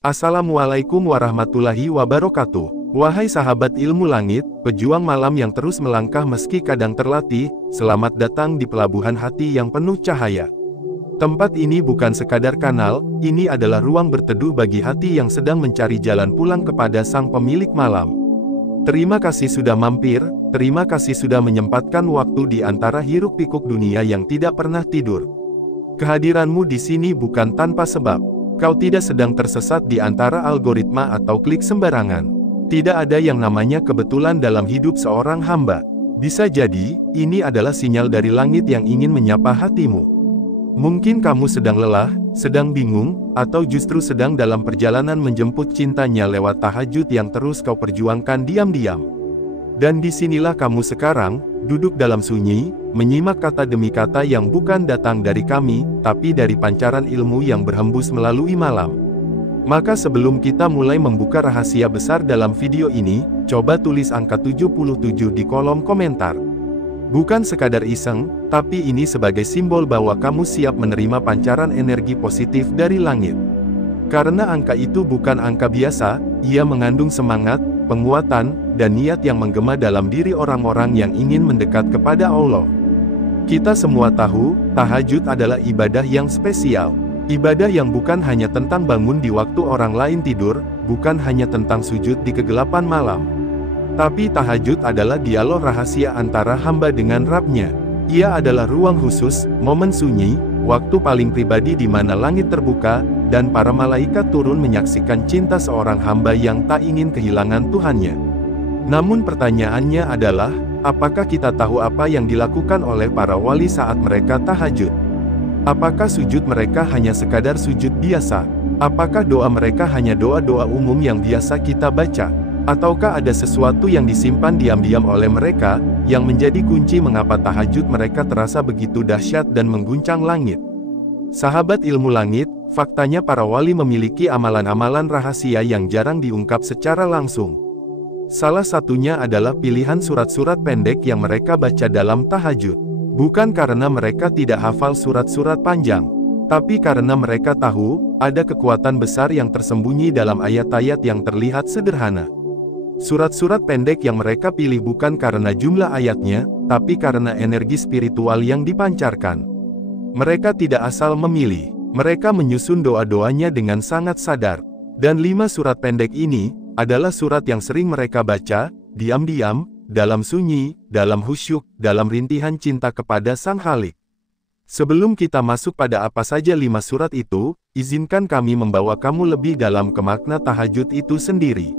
Assalamualaikum warahmatullahi wabarakatuh. Wahai sahabat ilmu langit, pejuang malam yang terus melangkah meski kadang terlatih, selamat datang di pelabuhan hati yang penuh cahaya. Tempat ini bukan sekadar kanal, ini adalah ruang berteduh bagi hati yang sedang mencari jalan pulang kepada sang pemilik malam. Terima kasih sudah mampir, terima kasih sudah menyempatkan waktu di antara hiruk-pikuk dunia yang tidak pernah tidur. Kehadiranmu di sini bukan tanpa sebab. Kau tidak sedang tersesat di antara algoritma atau klik sembarangan. Tidak ada yang namanya kebetulan dalam hidup seorang hamba. Bisa jadi, ini adalah sinyal dari langit yang ingin menyapa hatimu. Mungkin kamu sedang lelah, sedang bingung, atau justru sedang dalam perjalanan menjemput cintanya lewat tahajud yang terus kau perjuangkan diam-diam. Dan disinilah kamu sekarang, duduk dalam sunyi, menyimak kata demi kata yang bukan datang dari kami, tapi dari pancaran ilmu yang berhembus melalui malam. Maka sebelum kita mulai membuka rahasia besar dalam video ini, coba tulis angka 77 di kolom komentar. Bukan sekadar iseng, tapi ini sebagai simbol bahwa kamu siap menerima pancaran energi positif dari langit. Karena angka itu bukan angka biasa, ia mengandung semangat, penguatan, dan niat yang menggema dalam diri orang-orang yang ingin mendekat kepada Allah. Kita semua tahu, tahajud adalah ibadah yang spesial. Ibadah yang bukan hanya tentang bangun di waktu orang lain tidur, bukan hanya tentang sujud di kegelapan malam. Tapi tahajud adalah dialog rahasia antara hamba dengan Rabb-Nya. Ia adalah ruang khusus, momen sunyi, waktu paling pribadi di mana langit terbuka, dan para malaikat turun menyaksikan cinta seorang hamba yang tak ingin kehilangan Tuhannya. Namun pertanyaannya adalah, apakah kita tahu apa yang dilakukan oleh para wali saat mereka tahajud? Apakah sujud mereka hanya sekadar sujud biasa? Apakah doa mereka hanya doa-doa umum yang biasa kita baca? Ataukah ada sesuatu yang disimpan diam-diam oleh mereka, yang menjadi kunci mengapa tahajud mereka terasa begitu dahsyat dan mengguncang langit? Sahabat ilmu langit, faktanya para wali memiliki amalan-amalan rahasia yang jarang diungkap secara langsung. Salah satunya adalah pilihan surat-surat pendek yang mereka baca dalam tahajud. Bukan karena mereka tidak hafal surat-surat panjang, tapi karena mereka tahu, ada kekuatan besar yang tersembunyi dalam ayat-ayat yang terlihat sederhana. Surat-surat pendek yang mereka pilih bukan karena jumlah ayatnya, tapi karena energi spiritual yang dipancarkan. Mereka tidak asal memilih, mereka menyusun doa-doanya dengan sangat sadar. Dan 5 surat pendek ini, adalah surat yang sering mereka baca, diam-diam, dalam sunyi, dalam khusyuk, dalam rintihan cinta kepada Sang Khalik. Sebelum kita masuk pada apa saja 5 surat itu, izinkan kami membawa kamu lebih dalam ke makna tahajud itu sendiri.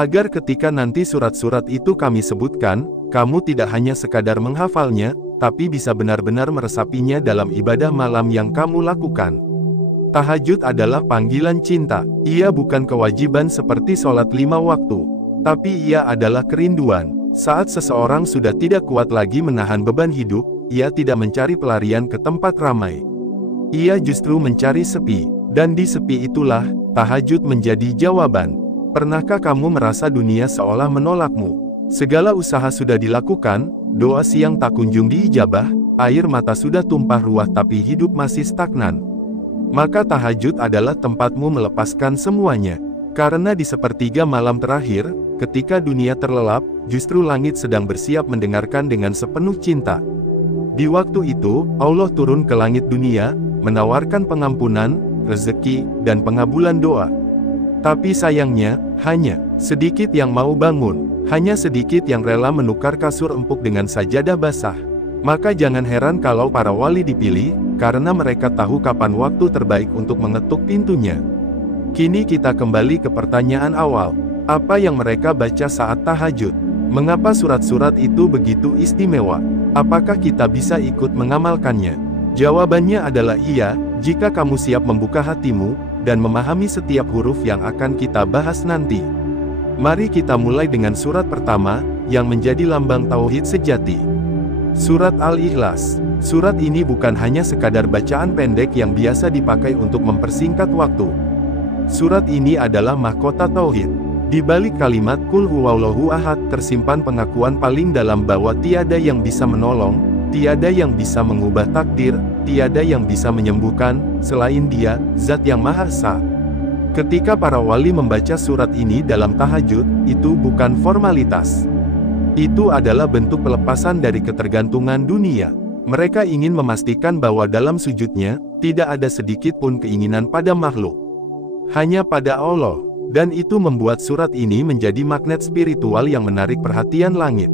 Agar ketika nanti surat-surat itu kami sebutkan, kamu tidak hanya sekadar menghafalnya, tapi bisa benar-benar meresapinya dalam ibadah malam yang kamu lakukan. Tahajud adalah panggilan cinta. Ia bukan kewajiban seperti sholat 5 waktu. Tapi ia adalah kerinduan. Saat seseorang sudah tidak kuat lagi menahan beban hidup, ia tidak mencari pelarian ke tempat ramai. Ia justru mencari sepi. Dan di sepi itulah, tahajud menjadi jawaban. Pernahkah kamu merasa dunia seolah menolakmu? Segala usaha sudah dilakukan, doa siang tak kunjung diijabah, air mata sudah tumpah ruah tapi hidup masih stagnan. Maka tahajud adalah tempatmu melepaskan semuanya. Karena di sepertiga malam terakhir, ketika dunia terlelap, justru langit sedang bersiap mendengarkan dengan sepenuh cinta. Di waktu itu, Allah turun ke langit dunia, menawarkan pengampunan, rezeki, dan pengabulan doa. Tapi sayangnya, hanya sedikit yang mau bangun, hanya sedikit yang rela menukar kasur empuk dengan sajadah basah. Maka jangan heran kalau para wali dipilih, karena mereka tahu kapan waktu terbaik untuk mengetuk pintunya. Kini kita kembali ke pertanyaan awal. Apa yang mereka baca saat tahajud? Mengapa surat-surat itu begitu istimewa? Apakah kita bisa ikut mengamalkannya? Jawabannya adalah iya, jika kamu siap membuka hatimu, dan memahami setiap huruf yang akan kita bahas nanti. Mari kita mulai dengan surat pertama, yang menjadi lambang tauhid sejati. Surat Al-Ikhlas. Surat ini bukan hanya sekadar bacaan pendek yang biasa dipakai untuk mempersingkat waktu. Surat ini adalah mahkota tauhid. Di balik kalimat Qul huwallahu ahad tersimpan pengakuan paling dalam bahwa tiada yang bisa menolong, tiada yang bisa mengubah takdir, tiada yang bisa menyembuhkan, selain Dia, Zat yang Maha Esa. Ketika para wali membaca surat ini dalam tahajud, itu bukan formalitas. Itu adalah bentuk pelepasan dari ketergantungan dunia. Mereka ingin memastikan bahwa dalam sujudnya, tidak ada sedikit pun keinginan pada makhluk. Hanya pada Allah. Dan itu membuat surat ini menjadi magnet spiritual yang menarik perhatian langit.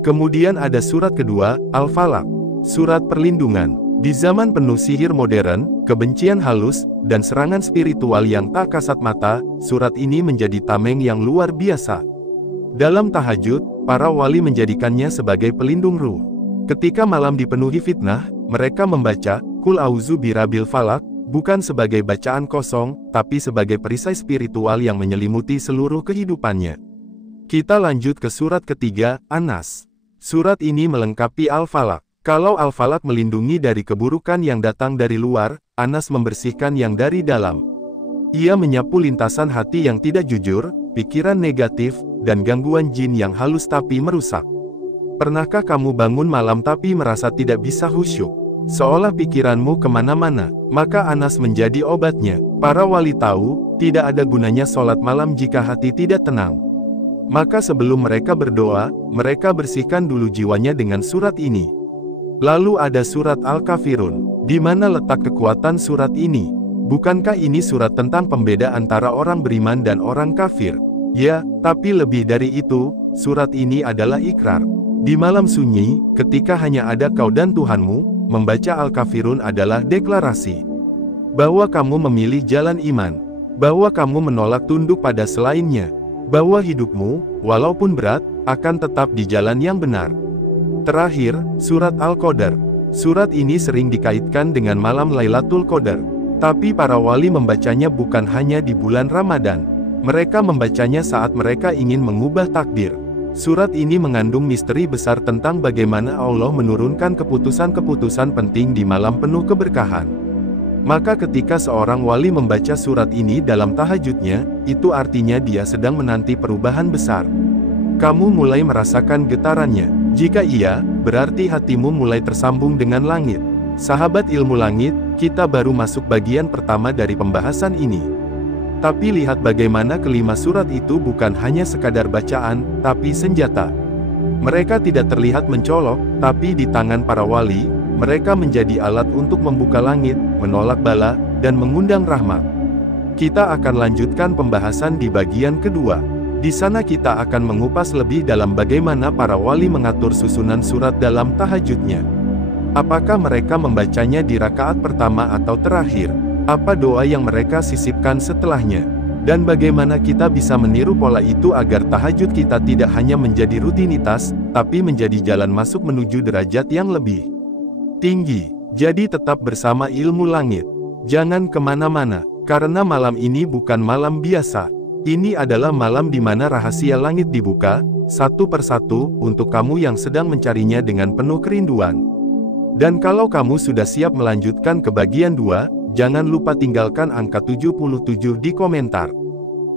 Kemudian ada surat kedua, Al-Falaq. Surat perlindungan. Di zaman penuh sihir modern, kebencian halus, dan serangan spiritual yang tak kasat mata, surat ini menjadi tameng yang luar biasa. Dalam tahajud, para wali menjadikannya sebagai pelindung ruh. Ketika malam dipenuhi fitnah, mereka membaca, Qul A'udzu Birabbil Falaq, bukan sebagai bacaan kosong, tapi sebagai perisai spiritual yang menyelimuti seluruh kehidupannya. Kita lanjut ke surat ketiga, An-Nas. Surat ini melengkapi Al-Falaq. Kalau Al-Falaq melindungi dari keburukan yang datang dari luar, An-Nas membersihkan yang dari dalam. Ia menyapu lintasan hati yang tidak jujur, pikiran negatif, dan gangguan jin yang halus tapi merusak. Pernahkah kamu bangun malam tapi merasa tidak bisa khusyuk? Seolah pikiranmu kemana-mana, maka An-Nas menjadi obatnya. Para wali tahu, tidak ada gunanya sholat malam jika hati tidak tenang. Maka sebelum mereka berdoa, mereka bersihkan dulu jiwanya dengan surat ini. Lalu ada surat Al-Kafirun. Di mana letak kekuatan surat ini? Bukankah ini surat tentang pembeda antara orang beriman dan orang kafir? Ya, tapi lebih dari itu, surat ini adalah ikrar. Di malam sunyi, ketika hanya ada kau dan Tuhanmu, membaca Al-Kafirun adalah deklarasi bahwa kamu memilih jalan iman, bahwa kamu menolak tunduk pada selainnya, bahwa hidupmu, walaupun berat, akan tetap di jalan yang benar. Terakhir, surat Al-Qadar. Surat ini sering dikaitkan dengan malam Lailatul Qadar. Tapi para wali membacanya bukan hanya di bulan Ramadan. Mereka membacanya saat mereka ingin mengubah takdir. Surat ini mengandung misteri besar tentang bagaimana Allah menurunkan keputusan-keputusan penting di malam penuh keberkahan. Maka ketika seorang wali membaca surat ini dalam tahajudnya, itu artinya dia sedang menanti perubahan besar. Kamu mulai merasakan getarannya. Jika iya, berarti hatimu mulai tersambung dengan langit. Sahabat ilmu langit, kita baru masuk bagian pertama dari pembahasan ini. Tapi lihat bagaimana kelima surat itu bukan hanya sekadar bacaan, tapi senjata. Mereka tidak terlihat mencolok, tapi di tangan para wali, mereka menjadi alat untuk membuka langit, menolak bala, dan mengundang rahmat. Kita akan lanjutkan pembahasan di bagian kedua. Di sana kita akan mengupas lebih dalam bagaimana para wali mengatur susunan surat dalam tahajudnya. Apakah mereka membacanya di rakaat pertama atau terakhir? Apa doa yang mereka sisipkan setelahnya? Dan bagaimana kita bisa meniru pola itu agar tahajud kita tidak hanya menjadi rutinitas, tapi menjadi jalan masuk menuju derajat yang lebih tinggi. Jadi tetap bersama ilmu langit. Jangan kemana-mana, karena malam ini bukan malam biasa. Ini adalah malam di mana rahasia langit dibuka, satu persatu, untuk kamu yang sedang mencarinya dengan penuh kerinduan. Dan kalau kamu sudah siap melanjutkan ke bagian 2, jangan lupa tinggalkan angka 77 di komentar.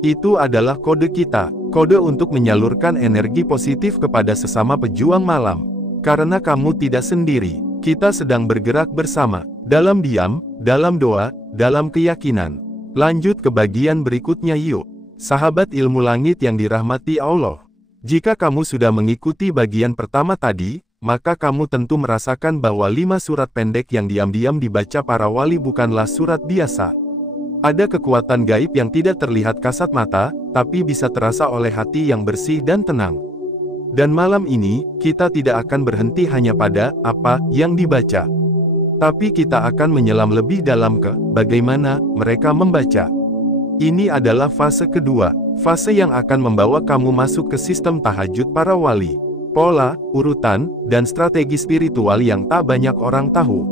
Itu adalah kode kita, kode untuk menyalurkan energi positif kepada sesama pejuang malam. Karena kamu tidak sendiri, kita sedang bergerak bersama, dalam diam, dalam doa, dalam keyakinan. Lanjut ke bagian berikutnya yuk. Sahabat ilmu langit yang dirahmati Allah. Jika kamu sudah mengikuti bagian pertama tadi, maka kamu tentu merasakan bahwa 5 surat pendek yang diam-diam dibaca para wali bukanlah surat biasa. Ada kekuatan gaib yang tidak terlihat kasat mata, tapi bisa terasa oleh hati yang bersih dan tenang. Dan malam ini, kita tidak akan berhenti hanya pada apa yang dibaca. Tapi kita akan menyelam lebih dalam ke bagaimana mereka membaca. Ini adalah fase kedua, fase yang akan membawa kamu masuk ke sistem tahajud para wali. Pola, urutan, dan strategi spiritual yang tak banyak orang tahu.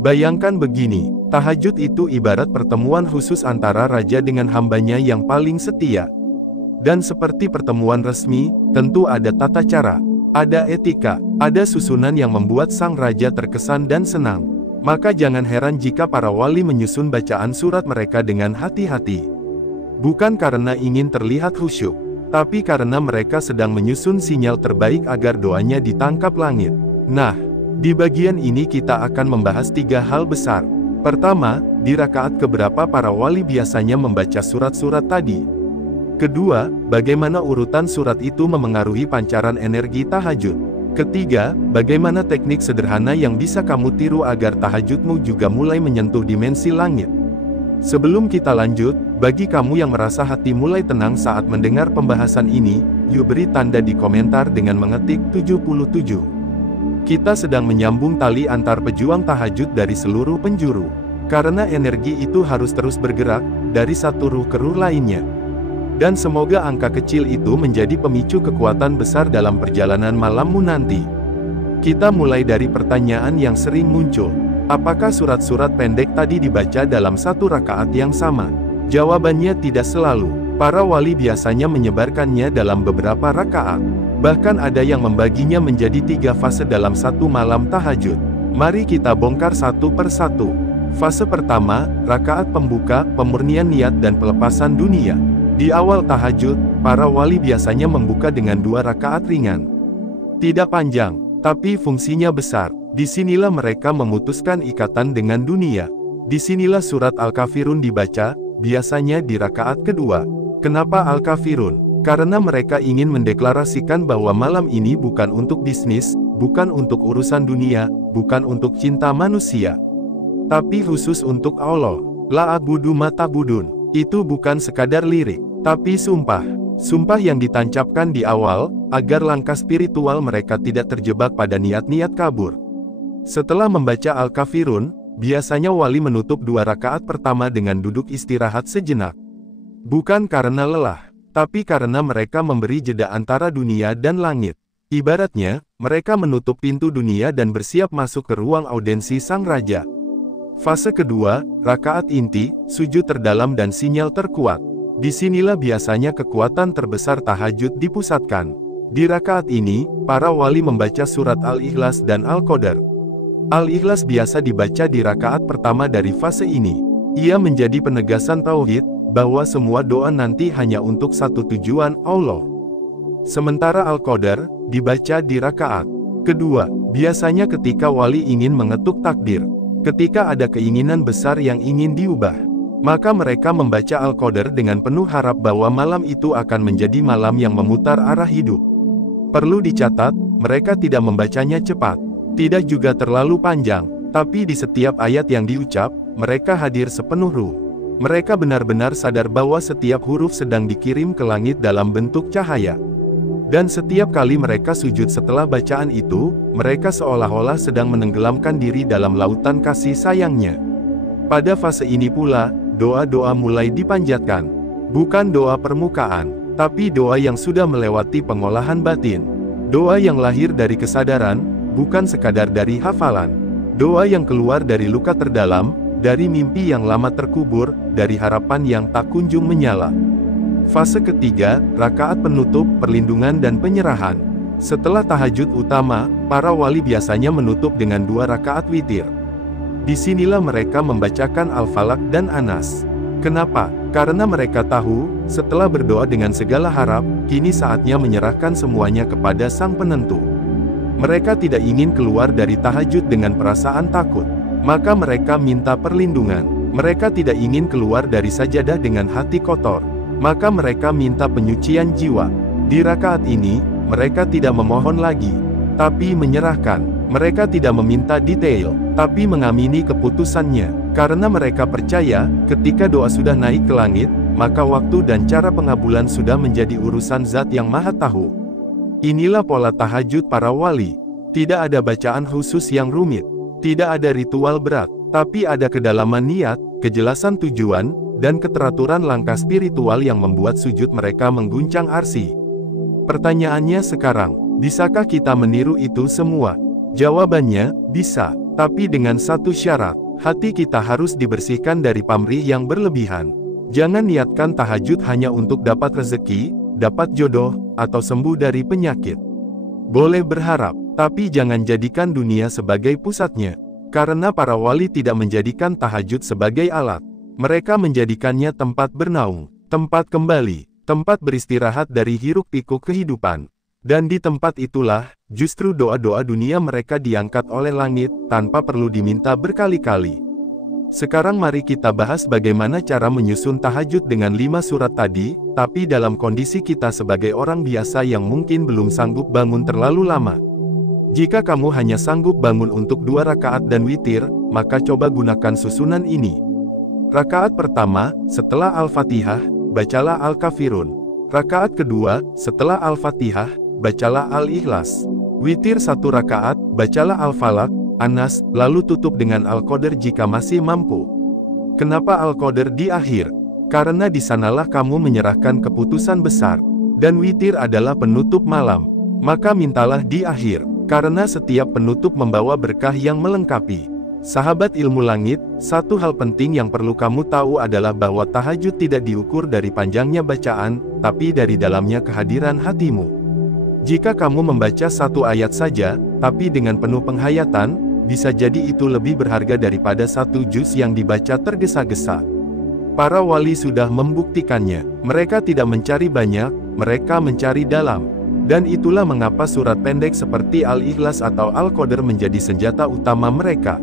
Bayangkan begini, tahajud itu ibarat pertemuan khusus antara raja dengan hambanya yang paling setia. Dan seperti pertemuan resmi, tentu ada tata cara, ada etika, ada susunan yang membuat sang raja terkesan dan senang. Maka jangan heran jika para wali menyusun bacaan surat mereka dengan hati-hati. Bukan karena ingin terlihat khusyuk, tapi karena mereka sedang menyusun sinyal terbaik agar doanya ditangkap langit. Nah, di bagian ini kita akan membahas 3 hal besar. Pertama, di rakaat keberapa para wali biasanya membaca surat-surat tadi? Kedua, bagaimana urutan surat itu memengaruhi pancaran energi tahajud? Ketiga, bagaimana teknik sederhana yang bisa kamu tiru agar tahajudmu juga mulai menyentuh dimensi langit? Sebelum kita lanjut, bagi kamu yang merasa hati mulai tenang saat mendengar pembahasan ini, yuk beri tanda di komentar dengan mengetik 77. Kita sedang menyambung tali antar pejuang tahajud dari seluruh penjuru. Karena energi itu harus terus bergerak, dari satu ruh ke ruh lainnya. Dan semoga angka kecil itu menjadi pemicu kekuatan besar dalam perjalanan malammu nanti. Kita mulai dari pertanyaan yang sering muncul. Apakah surat-surat pendek tadi dibaca dalam satu rakaat yang sama? Jawabannya tidak selalu. Para wali biasanya menyebarkannya dalam beberapa rakaat. Bahkan ada yang membaginya menjadi 3 fase dalam satu malam tahajud. Mari kita bongkar satu persatu. Fase pertama, rakaat pembuka, pemurnian niat dan pelepasan dunia. Di awal tahajud, para wali biasanya membuka dengan 2 rakaat ringan. Tidak panjang, tapi fungsinya besar. Disinilah mereka memutuskan ikatan dengan dunia. Disinilah surat Al-Kafirun dibaca, biasanya di rakaat kedua. Kenapa Al-Kafirun? Karena mereka ingin mendeklarasikan bahwa malam ini bukan untuk bisnis, bukan untuk urusan dunia, bukan untuk cinta manusia. Tapi khusus untuk Allah. La a'budu ma ta'budun. Itu bukan sekadar lirik, tapi sumpah. Sumpah yang ditancapkan di awal, agar langkah spiritual mereka tidak terjebak pada niat-niat kabur. Setelah membaca Al-Kafirun, biasanya wali menutup 2 rakaat pertama dengan duduk istirahat sejenak. Bukan karena lelah, tapi karena mereka memberi jeda antara dunia dan langit. Ibaratnya, mereka menutup pintu dunia dan bersiap masuk ke ruang audensi sang raja. Fase kedua, rakaat inti, sujud terdalam dan sinyal terkuat. Disinilah biasanya kekuatan terbesar tahajud dipusatkan. Di rakaat ini, para wali membaca surat Al-Ikhlas dan Al-Qadar. Al-Ikhlas biasa dibaca di rakaat pertama dari fase ini. Ia menjadi penegasan tauhid, bahwa semua doa nanti hanya untuk satu tujuan, Allah. Sementara Al-Qadar, dibaca di rakaat kedua, biasanya ketika wali ingin mengetuk takdir. Ketika ada keinginan besar yang ingin diubah, maka mereka membaca Al-Qadar dengan penuh harap bahwa malam itu akan menjadi malam yang memutar arah hidup. Perlu dicatat, mereka tidak membacanya cepat. Tidak juga terlalu panjang, tapi di setiap ayat yang diucap, mereka hadir sepenuh ruh. Mereka benar-benar sadar bahwa setiap huruf sedang dikirim ke langit dalam bentuk cahaya. Dan setiap kali mereka sujud setelah bacaan itu, mereka seolah-olah sedang menenggelamkan diri dalam lautan kasih sayangnya. Pada fase ini pula, doa-doa mulai dipanjatkan. Bukan doa permukaan, tapi doa yang sudah melewati pengolahan batin. Doa yang lahir dari kesadaran, bukan sekadar dari hafalan. Doa yang keluar dari luka terdalam, dari mimpi yang lama terkubur, dari harapan yang tak kunjung menyala. Fase ketiga, rakaat penutup, perlindungan dan penyerahan. Setelah tahajud utama, para wali biasanya menutup dengan 2 rakaat witir. Disinilah mereka membacakan Al-Falaq dan An-Nas. Kenapa? Karena mereka tahu, setelah berdoa dengan segala harap, kini saatnya menyerahkan semuanya kepada Sang Penentu. Mereka tidak ingin keluar dari tahajud dengan perasaan takut. Maka mereka minta perlindungan. Mereka tidak ingin keluar dari sajadah dengan hati kotor. Maka mereka minta penyucian jiwa. Di rakaat ini, mereka tidak memohon lagi, tapi menyerahkan. Mereka tidak meminta detail, tapi mengamini keputusannya. Karena mereka percaya, ketika doa sudah naik ke langit, maka waktu dan cara pengabulan sudah menjadi urusan Zat yang Maha Tahu. Inilah pola tahajud para wali. Tidak ada bacaan khusus yang rumit. Tidak ada ritual berat. Tapi ada kedalaman niat, kejelasan tujuan, dan keteraturan langkah spiritual yang membuat sujud mereka mengguncang arsy. Pertanyaannya sekarang, bisakah kita meniru itu semua? Jawabannya, bisa. Tapi dengan satu syarat, hati kita harus dibersihkan dari pamrih yang berlebihan. Jangan niatkan tahajud hanya untuk dapat rezeki, dapat jodoh, atau sembuh dari penyakit. Boleh berharap, tapi jangan jadikan dunia sebagai pusatnya. Karena para wali tidak menjadikan tahajud sebagai alat. Mereka menjadikannya tempat bernaung, tempat kembali, tempat beristirahat dari hiruk-pikuk kehidupan. Dan di tempat itulah, justru doa-doa dunia mereka diangkat oleh langit, tanpa perlu diminta berkali-kali. Sekarang mari kita bahas bagaimana cara menyusun tahajud dengan 5 surat tadi, tapi dalam kondisi kita sebagai orang biasa yang mungkin belum sanggup bangun terlalu lama. Jika kamu hanya sanggup bangun untuk 2 rakaat dan witir, maka coba gunakan susunan ini. Rakaat pertama, setelah Al-Fatihah, bacalah Al-Kafirun. Rakaat kedua, setelah Al-Fatihah, bacalah Al-Ikhlas. Witir 1 rakaat, bacalah Al-Falaq, An-Nas, lalu tutup dengan Al-Qadr jika masih mampu. Kenapa Al-Qadr di akhir? Karena di sanalah kamu menyerahkan keputusan besar. Dan witir adalah penutup malam. Maka mintalah di akhir, karena setiap penutup membawa berkah yang melengkapi. Sahabat ilmu langit, satu hal penting yang perlu kamu tahu adalah bahwa tahajud tidak diukur dari panjangnya bacaan, tapi dari dalamnya kehadiran hatimu. Jika kamu membaca 1 ayat saja, tapi dengan penuh penghayatan, bisa jadi itu lebih berharga daripada 1 juz yang dibaca tergesa-gesa. Para wali sudah membuktikannya. Mereka tidak mencari banyak, mereka mencari dalam. Dan itulah mengapa surat pendek seperti Al-Ikhlas atau Al-Qadr menjadi senjata utama mereka.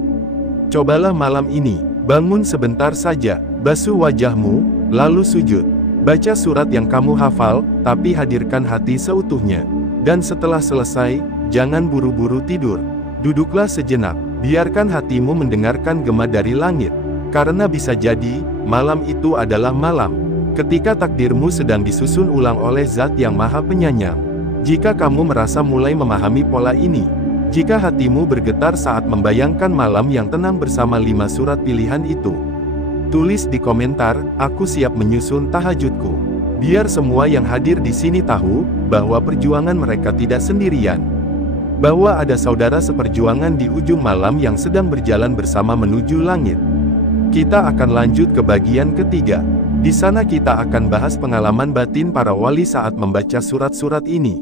Cobalah malam ini, bangun sebentar saja, basuh wajahmu, lalu sujud. Baca surat yang kamu hafal, tapi hadirkan hati seutuhnya. Dan setelah selesai, jangan buru-buru tidur. Duduklah sejenak, biarkan hatimu mendengarkan gema dari langit. Karena bisa jadi, malam itu adalah malam ketika takdirmu sedang disusun ulang oleh Zat yang Maha Penyayang. Jika kamu merasa mulai memahami pola ini, jika hatimu bergetar saat membayangkan malam yang tenang bersama 5 surat pilihan itu, tulis di komentar, "Aku siap menyusun tahajudku." Biar semua yang hadir di sini tahu bahwa perjuangan mereka tidak sendirian. Bahwa ada saudara seperjuangan di ujung malam yang sedang berjalan bersama menuju langit. Kita akan lanjut ke bagian ketiga. Di sana kita akan bahas pengalaman batin para wali saat membaca surat-surat ini.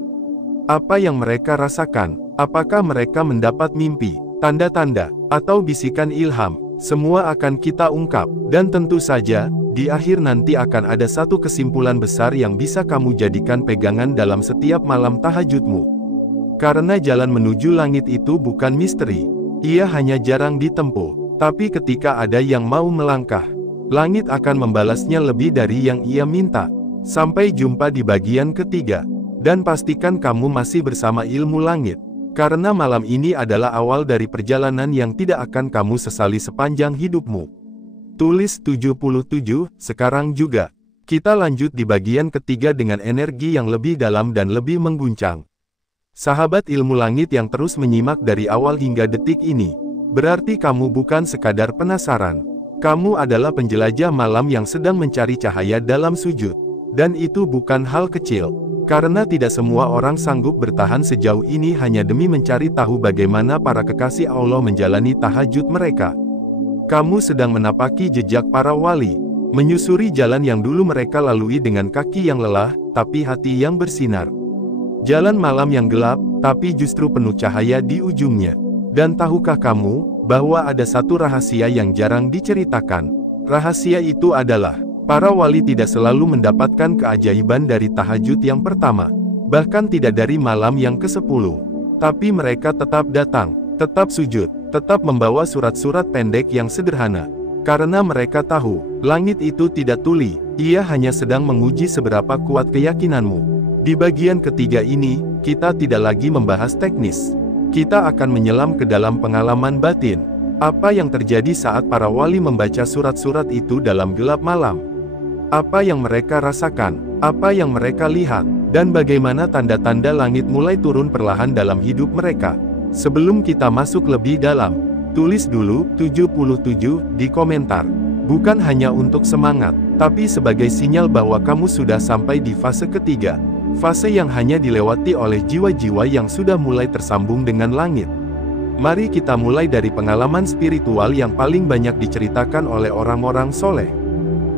Apa yang mereka rasakan? Apakah mereka mendapat mimpi, tanda-tanda, atau bisikan ilham? Semua akan kita ungkap. Dan tentu saja, di akhir nanti akan ada satu kesimpulan besar yang bisa kamu jadikan pegangan dalam setiap malam tahajudmu. Karena jalan menuju langit itu bukan misteri. Ia hanya jarang ditempuh. Tapi ketika ada yang mau melangkah, langit akan membalasnya lebih dari yang ia minta. Sampai jumpa di bagian ketiga. Dan pastikan kamu masih bersama ilmu langit. Karena malam ini adalah awal dari perjalanan yang tidak akan kamu sesali sepanjang hidupmu. Tulis 77, sekarang juga. Kita lanjut di bagian ketiga dengan energi yang lebih dalam dan lebih mengguncang. Sahabat ilmu langit yang terus menyimak dari awal hingga detik ini, berarti kamu bukan sekadar penasaran. Kamu adalah penjelajah malam yang sedang mencari cahaya dalam sujud. Dan itu bukan hal kecil. Karena tidak semua orang sanggup bertahan sejauh ini hanya demi mencari tahu bagaimana para kekasih Allah menjalani tahajud mereka. Kamu sedang menapaki jejak para wali, menyusuri jalan yang dulu mereka lalui dengan kaki yang lelah, tapi hati yang bersinar. Jalan malam yang gelap, tapi justru penuh cahaya di ujungnya. Dan tahukah kamu, bahwa ada satu rahasia yang jarang diceritakan? Rahasia itu adalah, para wali tidak selalu mendapatkan keajaiban dari tahajud yang pertama. Bahkan tidak dari malam yang ke-10. Tapi mereka tetap datang, tetap sujud, tetap membawa surat-surat pendek yang sederhana. Karena mereka tahu, langit itu tidak tuli, ia hanya sedang menguji seberapa kuat keyakinanmu. Di bagian ketiga ini, kita tidak lagi membahas teknis. Kita akan menyelam ke dalam pengalaman batin. Apa yang terjadi saat para wali membaca surat-surat itu dalam gelap malam? Apa yang mereka rasakan? Apa yang mereka lihat? Dan bagaimana tanda-tanda langit mulai turun perlahan dalam hidup mereka? Sebelum kita masuk lebih dalam, tulis dulu 77 di komentar. Bukan hanya untuk semangat, tapi sebagai sinyal bahwa kamu sudah sampai di fase ketiga. Fase yang hanya dilewati oleh jiwa-jiwa yang sudah mulai tersambung dengan langit. Mari kita mulai dari pengalaman spiritual yang paling banyak diceritakan oleh orang-orang soleh.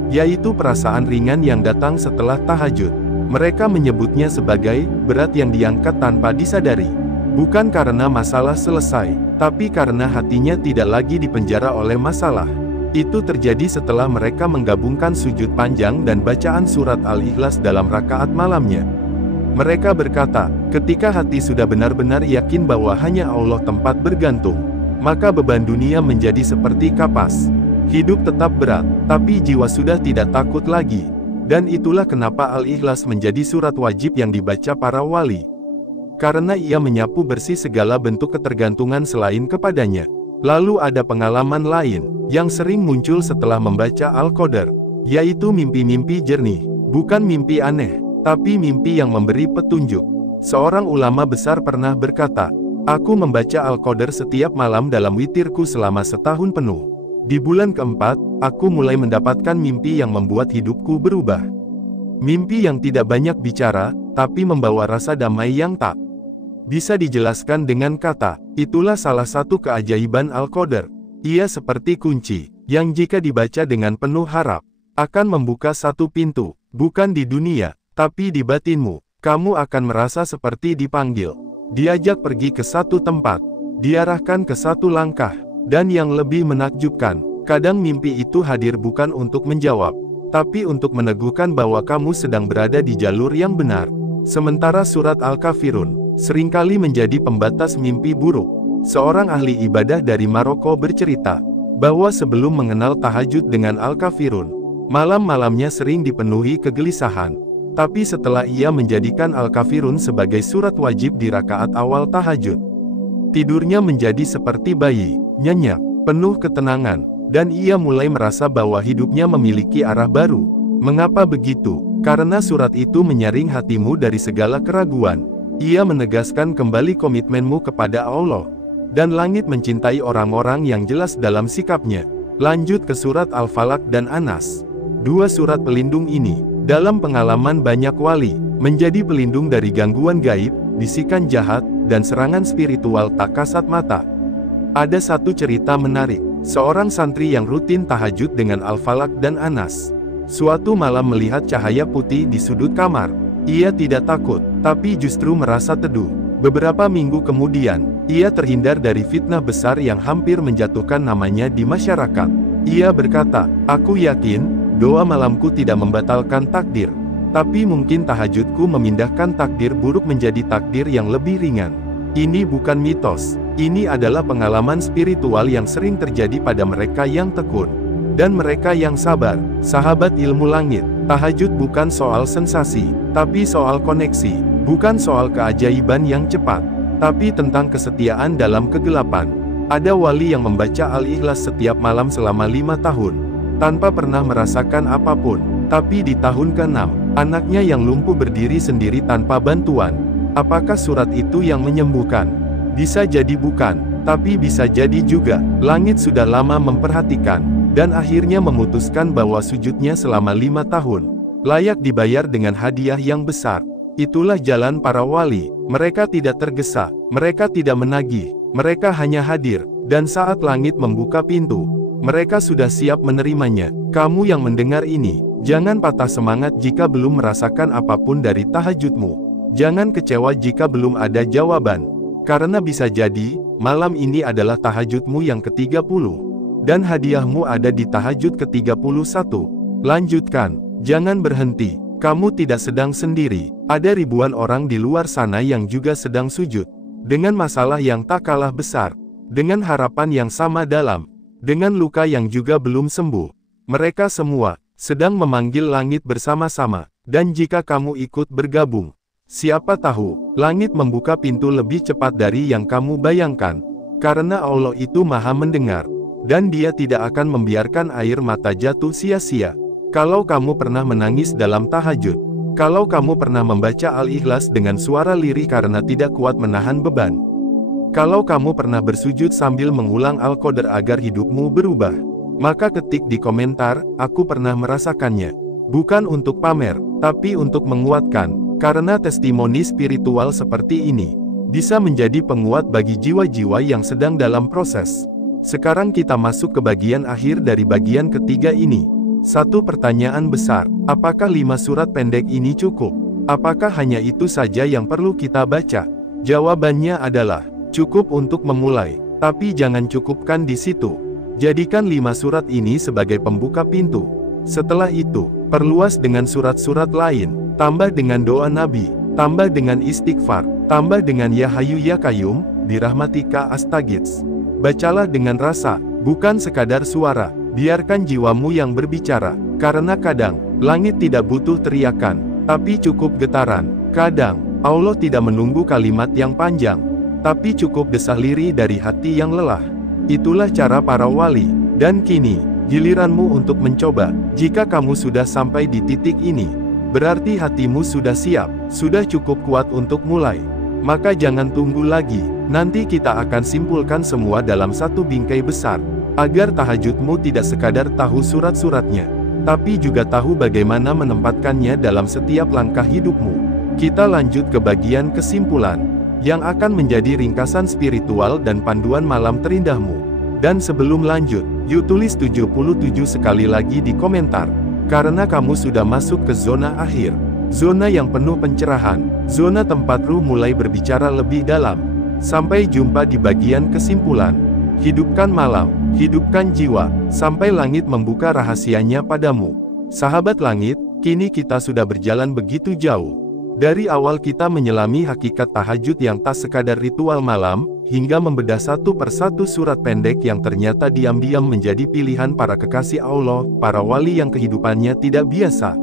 Yaitu perasaan ringan yang datang setelah tahajud. Mereka menyebutnya sebagai berat yang diangkat tanpa disadari. Bukan karena masalah selesai, tapi karena hatinya tidak lagi dipenjara oleh masalah. Itu terjadi setelah mereka menggabungkan sujud panjang dan bacaan surat Al-Ikhlas dalam rakaat malamnya. Mereka berkata, ketika hati sudah benar-benar yakin bahwa hanya Allah tempat bergantung, maka beban dunia menjadi seperti kapas. Hidup tetap berat, tapi jiwa sudah tidak takut lagi. Dan itulah kenapa Al-Ikhlas menjadi surat wajib yang dibaca para wali. Karena ia menyapu bersih segala bentuk ketergantungan selain kepadanya. Lalu ada pengalaman lain, yang sering muncul setelah membaca Al-Qadar, yaitu mimpi-mimpi jernih. Bukan mimpi aneh, tapi mimpi yang memberi petunjuk. Seorang ulama besar pernah berkata, "Aku membaca Al-Qadar setiap malam dalam witirku selama setahun penuh. Di bulan keempat, aku mulai mendapatkan mimpi yang membuat hidupku berubah. Mimpi yang tidak banyak bicara, tapi membawa rasa damai yang tak bisa dijelaskan dengan kata. Itulah salah satu keajaiban Al-Qadar. Ia seperti kunci, yang jika dibaca dengan penuh harap, akan membuka satu pintu, bukan di dunia, tapi di batinmu. Kamu akan merasa seperti dipanggil, diajak pergi ke satu tempat, diarahkan ke satu langkah. Dan yang lebih menakjubkan, kadang mimpi itu hadir bukan untuk menjawab, tapi untuk meneguhkan bahwa kamu sedang berada di jalur yang benar." Sementara surat Al-Kafirun seringkali menjadi pembatas mimpi buruk. Seorang ahli ibadah dari Maroko bercerita bahwa sebelum mengenal tahajud dengan Al-Kafirun, malam-malamnya sering dipenuhi kegelisahan. Tapi setelah ia menjadikan Al-Kafirun sebagai surat wajib di rakaat awal tahajud, tidurnya menjadi seperti bayi, nyenyak, penuh ketenangan, dan ia mulai merasa bahwa hidupnya memiliki arah baru. Mengapa begitu? Karena surat itu menyaring hatimu dari segala keraguan. Ia menegaskan kembali komitmenmu kepada Allah. Dan langit mencintai orang-orang yang jelas dalam sikapnya. Lanjut ke surat Al-Falaq dan An-Nas. Dua surat pelindung ini, dalam pengalaman banyak wali, menjadi pelindung dari gangguan gaib, bisikan jahat, dan serangan spiritual tak kasat mata. Ada satu cerita menarik, seorang santri yang rutin tahajud dengan Al-Falaq dan An-Nas. Suatu malam melihat cahaya putih di sudut kamar. Ia tidak takut, tapi justru merasa teduh. Beberapa minggu kemudian, ia terhindar dari fitnah besar yang hampir menjatuhkan namanya di masyarakat. Ia berkata, "Aku yakin, doa malamku tidak membatalkan takdir. Tapi mungkin tahajudku memindahkan takdir buruk menjadi takdir yang lebih ringan." Ini bukan mitos, ini adalah pengalaman spiritual yang sering terjadi pada mereka yang tekun dan mereka yang sabar. Sahabat ilmu langit, tahajud bukan soal sensasi, tapi soal koneksi, bukan soal keajaiban yang cepat, tapi tentang kesetiaan dalam kegelapan. Ada wali yang membaca Al-Ikhlas setiap malam selama 5 tahun, tanpa pernah merasakan apapun, tapi di tahun ke-6, anaknya yang lumpuh berdiri sendiri tanpa bantuan. Apakah surat itu yang menyembuhkan? Bisa jadi bukan, tapi bisa jadi juga. Langit sudah lama memperhatikan, dan akhirnya memutuskan bahwa sujudnya selama 5 tahun, layak dibayar dengan hadiah yang besar. Itulah jalan para wali. Mereka tidak tergesa, mereka tidak menagih, mereka hanya hadir, dan saat langit membuka pintu, mereka sudah siap menerimanya. Kamu yang mendengar ini, jangan patah semangat jika belum merasakan apapun dari tahajudmu. Jangan kecewa jika belum ada jawaban, karena bisa jadi, malam ini adalah tahajudmu yang ke-30, dan hadiahmu ada di tahajud ke-31. Lanjutkan, jangan berhenti, kamu tidak sedang sendiri, ada ribuan orang di luar sana yang juga sedang sujud, dengan masalah yang tak kalah besar, dengan harapan yang sama dalam, dengan luka yang juga belum sembuh. Mereka semua sedang memanggil langit bersama-sama, dan jika kamu ikut bergabung, siapa tahu, langit membuka pintu lebih cepat dari yang kamu bayangkan. Karena Allah itu Maha mendengar, dan Dia tidak akan membiarkan air mata jatuh sia-sia. Kalau kamu pernah menangis dalam tahajud, kalau kamu pernah membaca Al-Ikhlas dengan suara lirih karena tidak kuat menahan beban, kalau kamu pernah bersujud sambil mengulang Al-Qadar agar hidupmu berubah, maka ketik di komentar, "Aku pernah merasakannya." Bukan untuk pamer, tapi untuk menguatkan. Karena testimoni spiritual seperti ini bisa menjadi penguat bagi jiwa-jiwa yang sedang dalam proses. Sekarang kita masuk ke bagian akhir dari bagian ketiga ini. Satu pertanyaan besar, apakah 5 surat pendek ini cukup? Apakah hanya itu saja yang perlu kita baca? Jawabannya adalah, cukup untuk memulai, tapi jangan cukupkan di situ. Jadikan 5 surat ini sebagai pembuka pintu. Setelah itu, perluas dengan surat-surat lain. Tambah dengan doa Nabi, tambah dengan istighfar, tambah dengan Ya Hayyu Ya Qayyum, birahmatika astaghits. Bacalah dengan rasa, bukan sekadar suara. Biarkan jiwamu yang berbicara, karena kadang, langit tidak butuh teriakan, tapi cukup getaran. Kadang, Allah tidak menunggu kalimat yang panjang, tapi cukup desah lirih dari hati yang lelah. Itulah cara para wali. Dan kini, giliranmu untuk mencoba. Jika kamu sudah sampai di titik ini, berarti hatimu sudah siap, sudah cukup kuat untuk mulai. Maka jangan tunggu lagi, nanti kita akan simpulkan semua dalam satu bingkai besar. Agar tahajudmu tidak sekadar tahu surat-suratnya, tapi juga tahu bagaimana menempatkannya dalam setiap langkah hidupmu. Kita lanjut ke bagian kesimpulan, yang akan menjadi ringkasan spiritual dan panduan malam terindahmu. Dan sebelum lanjut, yuk tulis 77 sekali lagi di komentar, karena kamu sudah masuk ke zona akhir. Zona yang penuh pencerahan, zona tempat ruh mulai berbicara lebih dalam. Sampai jumpa di bagian kesimpulan. Hidupkan malam, hidupkan jiwa, sampai langit membuka rahasianya padamu. Sahabat langit, kini kita sudah berjalan begitu jauh. Dari awal kita menyelami hakikat tahajud yang tak sekadar ritual malam, hingga membedah satu persatu surat pendek yang ternyata diam-diam menjadi pilihan para kekasih Allah, para wali yang kehidupannya tidak biasa.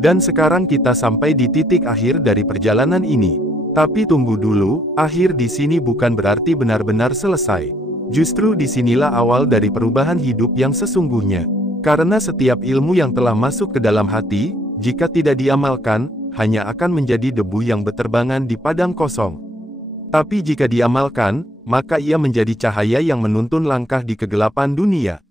Dan sekarang kita sampai di titik akhir dari perjalanan ini. Tapi tunggu dulu, akhir di sini bukan berarti benar-benar selesai. Justru disinilah awal dari perubahan hidup yang sesungguhnya. Karena setiap ilmu yang telah masuk ke dalam hati, jika tidak diamalkan, hanya akan menjadi debu yang berterbangan di padang kosong. Tapi jika diamalkan, maka ia menjadi cahaya yang menuntun langkah di kegelapan dunia.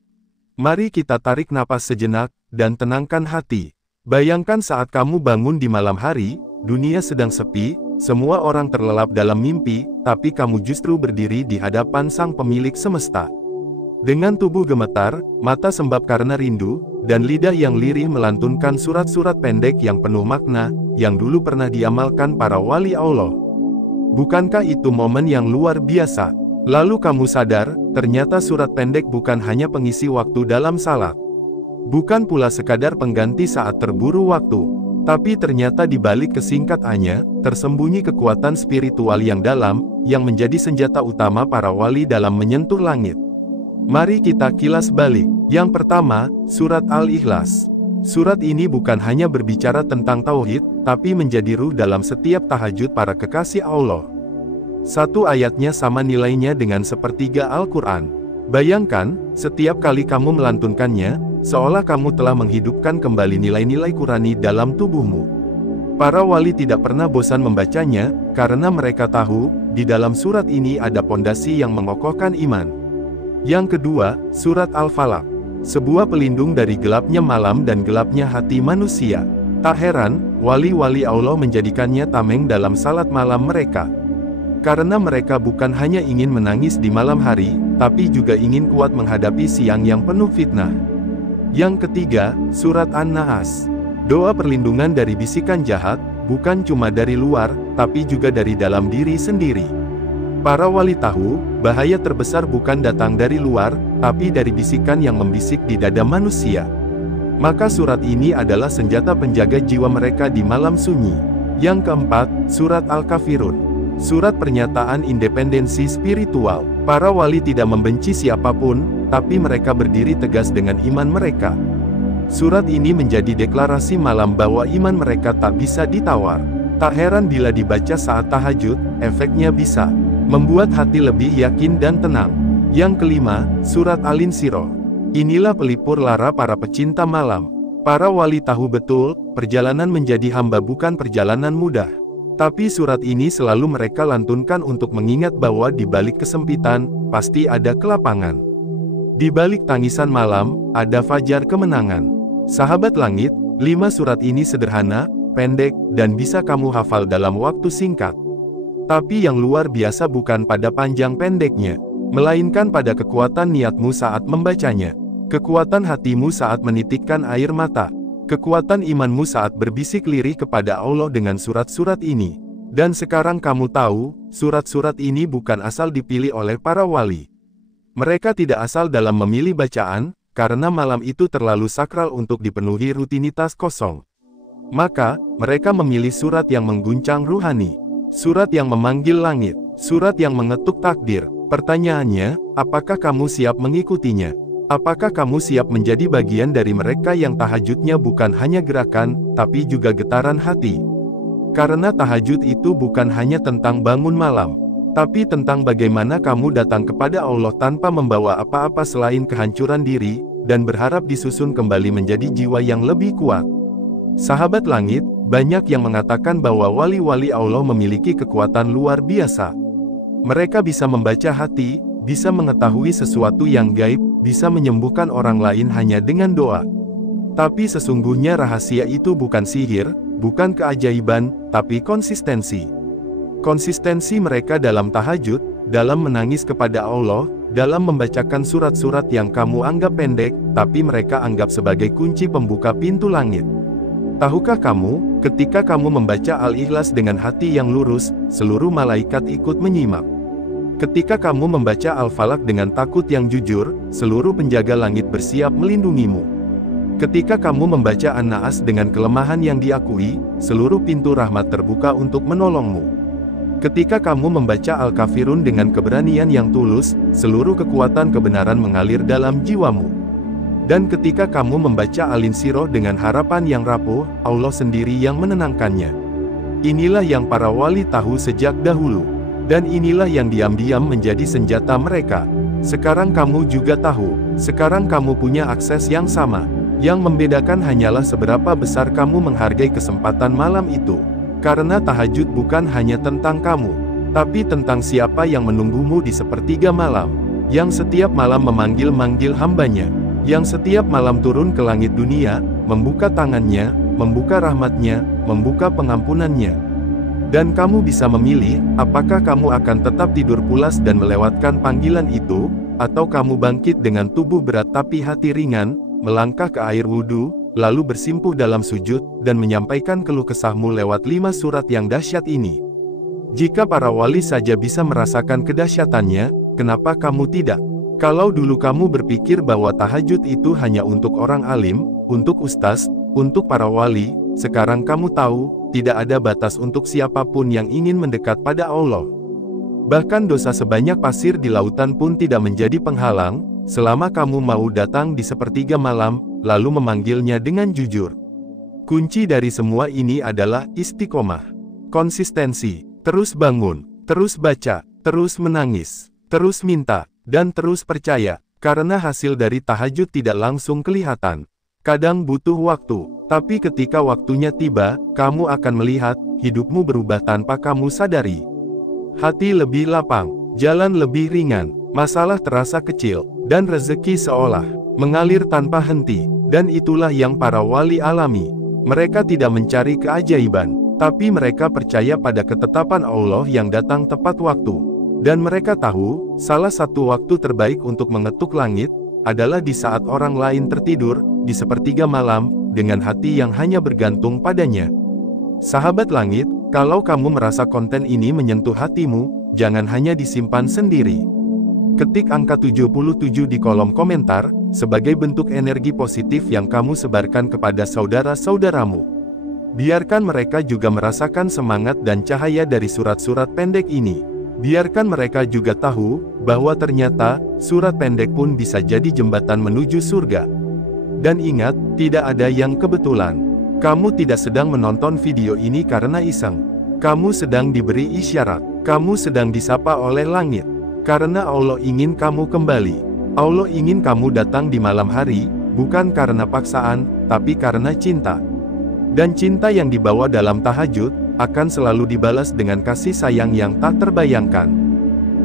Mari kita tarik napas sejenak, dan tenangkan hati. Bayangkan saat kamu bangun di malam hari, dunia sedang sepi, semua orang terlelap dalam mimpi, tapi kamu justru berdiri di hadapan Sang Pemilik Semesta. Dengan tubuh gemetar, mata sembab karena rindu, dan lidah yang lirih melantunkan surat-surat pendek yang penuh makna, yang dulu pernah diamalkan para wali Allah. Bukankah itu momen yang luar biasa? Lalu kamu sadar, ternyata surat pendek bukan hanya pengisi waktu dalam salat. Bukan pula sekadar pengganti saat terburu waktu. Tapi ternyata di balik kesingkatannya, tersembunyi kekuatan spiritual yang dalam, yang menjadi senjata utama para wali dalam menyentuh langit. Mari kita kilas balik. Yang pertama, Surat Al-Ikhlas. Surat ini bukan hanya berbicara tentang tauhid, tapi menjadi ruh dalam setiap tahajud para kekasih Allah. Satu ayatnya sama nilainya dengan sepertiga Al-Quran. Bayangkan, setiap kali kamu melantunkannya, seolah kamu telah menghidupkan kembali nilai-nilai Qurani dalam tubuhmu. Para wali tidak pernah bosan membacanya, karena mereka tahu, di dalam surat ini ada pondasi yang mengokohkan iman. Yang kedua, Surat Al-Falaq. Sebuah pelindung dari gelapnya malam dan gelapnya hati manusia. Tak heran, wali-wali Allah menjadikannya tameng dalam salat malam mereka. Karena mereka bukan hanya ingin menangis di malam hari, tapi juga ingin kuat menghadapi siang yang penuh fitnah. Yang ketiga, Surat An-Naas. Doa perlindungan dari bisikan jahat, bukan cuma dari luar, tapi juga dari dalam diri sendiri. Para wali tahu, bahaya terbesar bukan datang dari luar, tapi dari bisikan yang membisik di dada manusia. Maka surat ini adalah senjata penjaga jiwa mereka di malam sunyi. Yang keempat, Surat Al-Kafirun. Surat pernyataan independensi spiritual. Para wali tidak membenci siapapun, tapi mereka berdiri tegas dengan iman mereka. Surat ini menjadi deklarasi malam bahwa iman mereka tak bisa ditawar. Tak heran bila dibaca saat tahajud, efeknya bisa membuat hati lebih yakin dan tenang. Yang kelima, Surat Al-Insyirah. Inilah pelipur lara para pecinta malam. Para wali tahu betul, perjalanan menjadi hamba bukan perjalanan mudah. Tapi surat ini selalu mereka lantunkan untuk mengingat bahwa di balik kesempitan, pasti ada kelapangan. Di balik tangisan malam, ada fajar kemenangan. Sahabat langit, 5 surat ini sederhana, pendek, dan bisa kamu hafal dalam waktu singkat. Tapi yang luar biasa bukan pada panjang pendeknya, melainkan pada kekuatan niatmu saat membacanya, kekuatan hatimu saat menitikkan air mata, kekuatan imanmu saat berbisik lirih kepada Allah dengan surat-surat ini. Dan sekarang kamu tahu, surat-surat ini bukan asal dipilih oleh para wali. Mereka tidak asal dalam memilih bacaan, karena malam itu terlalu sakral untuk dipenuhi rutinitas kosong. Maka, mereka memilih surat yang mengguncang ruhani. Surat yang memanggil langit, surat yang mengetuk takdir. Pertanyaannya, apakah kamu siap mengikutinya? Apakah kamu siap menjadi bagian dari mereka yang tahajudnya bukan hanya gerakan, tapi juga getaran hati? Karena tahajud itu bukan hanya tentang bangun malam, tapi tentang bagaimana kamu datang kepada Allah tanpa membawa apa-apa selain kehancuran diri, dan berharap disusun kembali menjadi jiwa yang lebih kuat. Sahabat langit, banyak yang mengatakan bahwa wali-wali Allah memiliki kekuatan luar biasa. Mereka bisa membaca hati, bisa mengetahui sesuatu yang gaib, bisa menyembuhkan orang lain hanya dengan doa. Tapi sesungguhnya rahasia itu bukan sihir, bukan keajaiban, tapi konsistensi. Konsistensi mereka dalam tahajud, dalam menangis kepada Allah, dalam membacakan surat-surat yang kamu anggap pendek, tapi mereka anggap sebagai kunci pembuka pintu langit. Tahukah kamu, ketika kamu membaca Al-Ikhlas dengan hati yang lurus, seluruh malaikat ikut menyimak. Ketika kamu membaca Al-Falaq dengan takut yang jujur, seluruh penjaga langit bersiap melindungimu. Ketika kamu membaca An-Naas dengan kelemahan yang diakui, seluruh pintu rahmat terbuka untuk menolongmu. Ketika kamu membaca Al-Kafirun dengan keberanian yang tulus, seluruh kekuatan kebenaran mengalir dalam jiwamu. Dan ketika kamu membaca Al-Insyirah dengan harapan yang rapuh, Allah sendiri yang menenangkannya. Inilah yang para wali tahu sejak dahulu. Dan inilah yang diam-diam menjadi senjata mereka. Sekarang kamu juga tahu, sekarang kamu punya akses yang sama. Yang membedakan hanyalah seberapa besar kamu menghargai kesempatan malam itu. Karena tahajud bukan hanya tentang kamu, tapi tentang siapa yang menunggumu di sepertiga malam. Yang setiap malam memanggil-manggil hambanya. Yang setiap malam turun ke langit dunia, membuka tangannya, membuka rahmatnya, membuka pengampunannya. Dan kamu bisa memilih, apakah kamu akan tetap tidur pulas dan melewatkan panggilan itu, atau kamu bangkit dengan tubuh berat tapi hati ringan, melangkah ke air wudhu, lalu bersimpuh dalam sujud, dan menyampaikan keluh kesahmu lewat 5 surat yang dahsyat ini. Jika para wali saja bisa merasakan kedahsyatannya, kenapa kamu tidak? Kalau dulu kamu berpikir bahwa tahajud itu hanya untuk orang alim, untuk ustaz, untuk para wali, sekarang kamu tahu, tidak ada batas untuk siapapun yang ingin mendekat pada Allah. Bahkan dosa sebanyak pasir di lautan pun tidak menjadi penghalang, selama kamu mau datang di sepertiga malam, lalu memanggilnya dengan jujur. Kunci dari semua ini adalah istiqomah. Konsistensi, terus bangun, terus baca, terus menangis, terus minta, dan terus percaya, karena hasil dari tahajud tidak langsung kelihatan. Kadang butuh waktu, tapi ketika waktunya tiba, kamu akan melihat, hidupmu berubah tanpa kamu sadari. Hati lebih lapang, jalan lebih ringan, masalah terasa kecil, dan rezeki seolah mengalir tanpa henti, dan itulah yang para wali alami. Mereka tidak mencari keajaiban, tapi mereka percaya pada ketetapan Allah yang datang tepat waktu. Dan mereka tahu, salah satu waktu terbaik untuk mengetuk langit, adalah di saat orang lain tertidur, di sepertiga malam, dengan hati yang hanya bergantung padanya. Sahabat langit, kalau kamu merasa konten ini menyentuh hatimu, jangan hanya disimpan sendiri. Ketik angka 77 di kolom komentar, sebagai bentuk energi positif yang kamu sebarkan kepada saudara-saudaramu. Biarkan mereka juga merasakan semangat dan cahaya dari surat-surat pendek ini. Biarkan mereka juga tahu, bahwa ternyata, surat pendek pun bisa jadi jembatan menuju surga. Dan ingat, tidak ada yang kebetulan. Kamu tidak sedang menonton video ini karena iseng. Kamu sedang diberi isyarat. Kamu sedang disapa oleh langit. Karena Allah ingin kamu kembali. Allah ingin kamu datang di malam hari, bukan karena paksaan, tapi karena cinta. Dan cinta yang dibawa dalam tahajud, akan selalu dibalas dengan kasih sayang yang tak terbayangkan.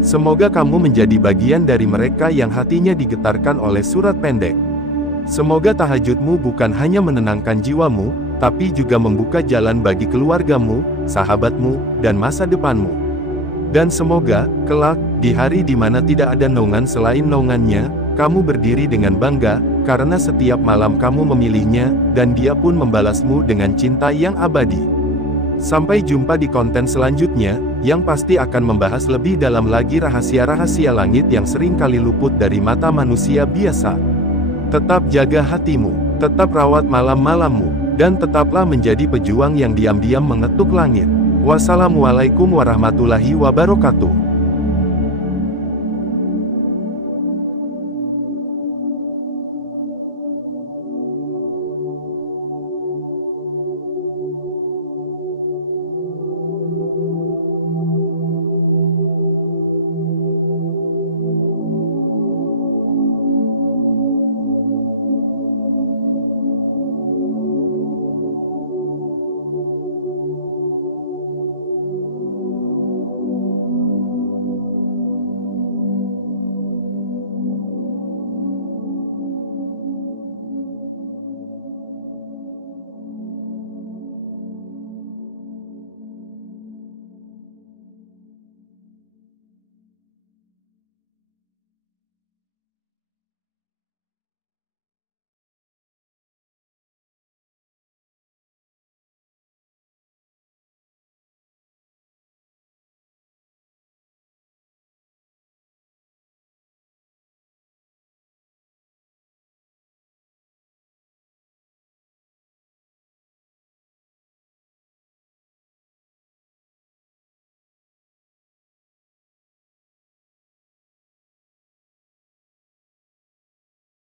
Semoga kamu menjadi bagian dari mereka yang hatinya digetarkan oleh surat pendek. Semoga tahajudmu bukan hanya menenangkan jiwamu, tapi juga membuka jalan bagi keluargamu, sahabatmu, dan masa depanmu. Dan semoga, kelak, di hari di mana tidak ada naungan selain naungannya, kamu berdiri dengan bangga, karena setiap malam kamu memilihnya, dan dia pun membalasmu dengan cinta yang abadi. Sampai jumpa di konten selanjutnya, yang pasti akan membahas lebih dalam lagi rahasia-rahasia langit yang sering kali luput dari mata manusia biasa. Tetap jaga hatimu, tetap rawat malam-malammu, dan tetaplah menjadi pejuang yang diam-diam mengetuk langit. Wassalamualaikum warahmatullahi wabarakatuh.